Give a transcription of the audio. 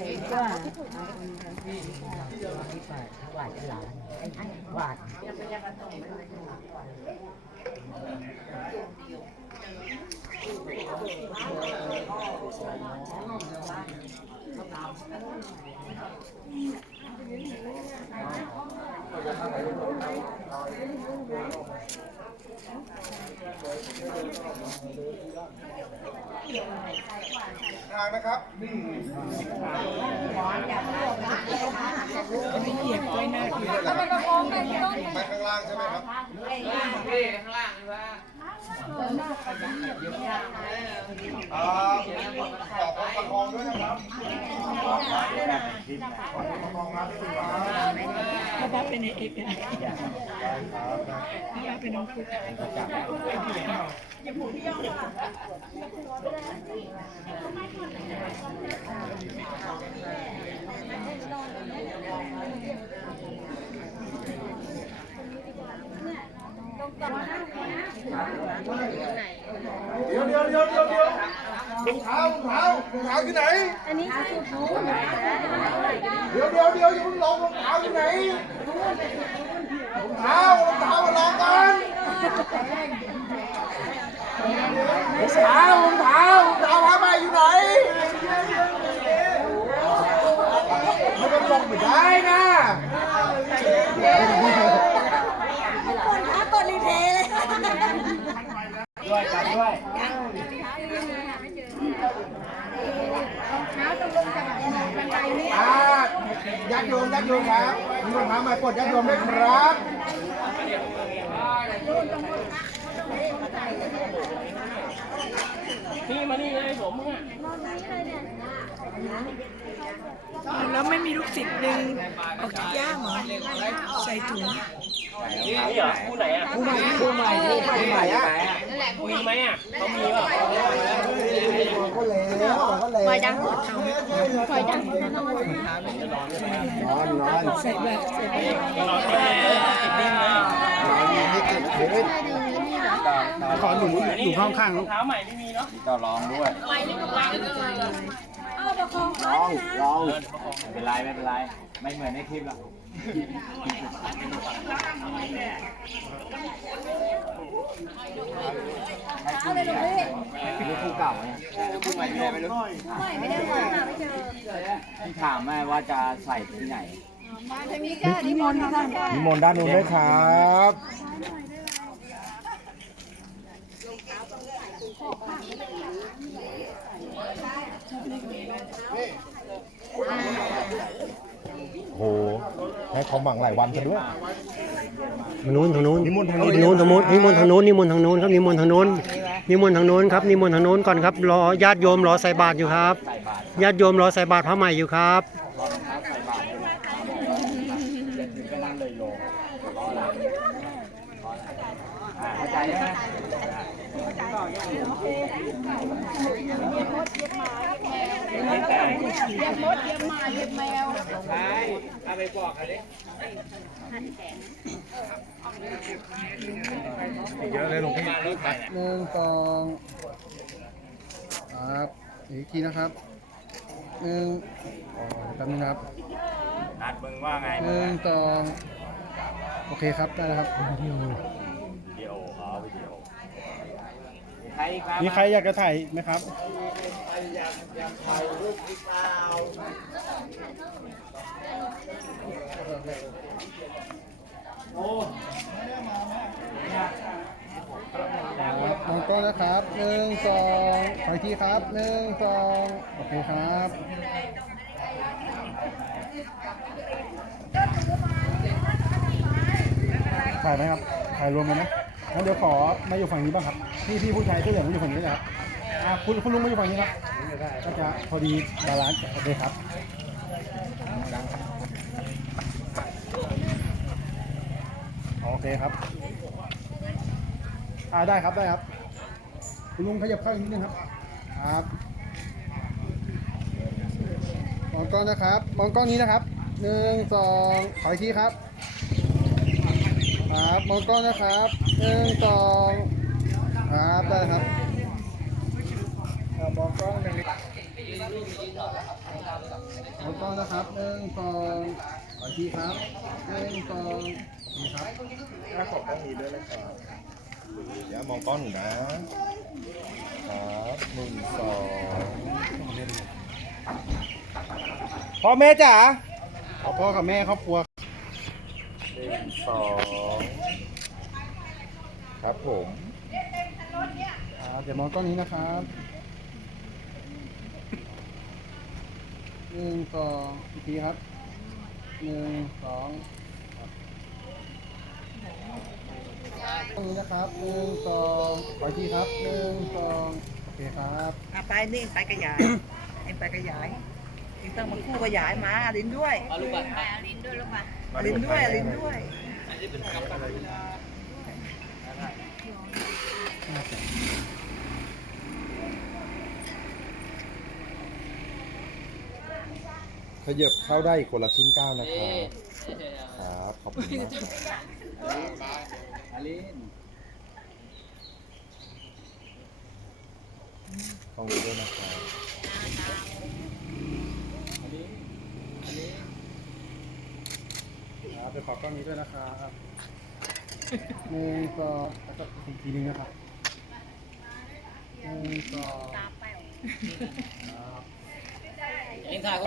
ทางนะครับไปข้าง ล่างใช่ไหมครับอ่าขอบประคองด้วยนะครับประคองมาด้วยครั บป้าเป็นเอกนะป้าเป็นน้องฟุกเดี๋ยวเดี๋ยวเยวเดี๋ยวเดี๋ยวรองเท้ารองเท้ารองเท้าอยู่ไหน อันนี้คือทูเดี๋ยวเดี๋ยวเดี๋ยวอย่าเพิ่งลงรองเท้าอยู่ไหนรองเท้ารองเท้ามาลองกันรองเท้ารองเท้ารองเท้าผ้าใบอยู่ไหนไม่ต้องลงไม่ได้นะคนท้ากดรีเพย์เลยด้วยกันด้วย อ่าญาติโยมญาติโยมครับมีรองเท้ามาปลดญาติโยมด้วยครับพี่มานี่เลยผมอะแล้วไม่มีลูกศิษย์ดึงออกจากย่ามเหรอใส่ถุงนี่เหรอคู่ไหนอะผู้ใหม่ผู้ใหม่ผู้ใหม่อะมีไหมอะเขามีเปล่า ก็แล้วก็แล้วปล่อยดังปล่อยดังนอนนอนใส่แบบใส่แบบนอนแค่ติดดิ้งเลยขอหนูหนูข้างข้างรองเท้าใหม่ไม่มีเนาะก็ลองด้วยเอาประคองลองลองไม่เป็นไรไม่เป็นไรไม่เหมือนในคลิปหรอกเอาเลยลูกพี่ คู่เก่าเนี่ยคู่ใหม่ไม่ได้ไม่รู้ไม่ไม่ได้หาไม่เจอที่ถามแม่ว่าจะใส่ที่ไหนจะมีแค่นิมนต์ค่ะนิมนต์ด้านนู้นด้วยครับโหให้ความหวังหลายวันซะด้วยทางนู้นทางนู้นนิมนต์ทางนี้นิมนต์ทางนู้นนิมนต์ทางนู้นนิมนต์ทางนู้นครับนิมนต์ทางนู้น นิมนต์ทางโน้นครับนิมนต์ทางโน้นก่อนครับรอญาติโยมรอใส่บาตรอยู่ครับญาติโยมรอใส่บาตรพระใหม่อยู่ครับ ก็นั่งเลยโลเข้าใจไหมเยอะเลยหลวงพี่หนึ่งสองครับอีกทีนะครับหนึ่งอ๋อแป๊บนึงนะครับนัดมึงว่าไงหนึ่งสอง โอเคครับ ได้แล้วครับวิดีโออ๋อวิดีโอใครอีกครับมีใครอยากจะถ่ายไหมครับมองกล้องนะครับหนึ่งสองขออีกทีครับหนึ่งสองโอเคครับ ถ่ายไหมครับ ถ่ายรวมกันนะงั้นเดี๋ยวขอมาอยู่ฝั่งนี้บ้างครับ พี่พี่ผู้ชายเสื้อเหลืองมาอยู่ฝั่งนี้นะครับอ่าคุณคุณลุงมาอยู่ฝั่งนี้ครับก็จะพอดีบาลานซ์โอเคครับโอเคครับ อ่าได้ครับได้ครับ คุณลุงขยับเข้าอีกนิดนึงครับ ครับมองกล้องนะครับ มองกล้องนี้นะครับหนึ่งสองขออีกทีครับ ครับมองกล้องนะครับหนึ่งสองครับได้ครับอ่ามองกล้องหนึ่งองนะครับหนึ่งสองขอทีครับหนึ่งสองนี่ครับถ้าขอบต้องมีด้วยนะครับเดี๋ยวมองกล้องหนูนะครับหนึ่งสองพ่อแม่จ๋าขอพ่อกับแม่ครอบครัว หนึ่งสองครับผมครับเดี๋ยวมองกล้องนี้นะครับหนึ่งสองอีกทีครับหนึ่งสองครับกล้องนี้นะครับหนึ่งสองขออีกทีครับหนึ่งสองโอเคครับ อะไปนี่ไปขยายเอ็งไปขยายเอ็ง ต้องมาคู่ขยายมาลิ้นด้วยเอาลูกอะลิ้นด้วยลิ้นด้วยขยับเข้าได้อีกคนละครึ่งก้าวนะครับครับขอบคุณมากต้องดูด้วยนะครับ ครับเดี๋ยว ขอกล้องนี้ด้วยนะครับหนึ่งสองแล้วก็อีกทีหนึงนะครับหนึ่งสองครับเอ็งถ่ายก็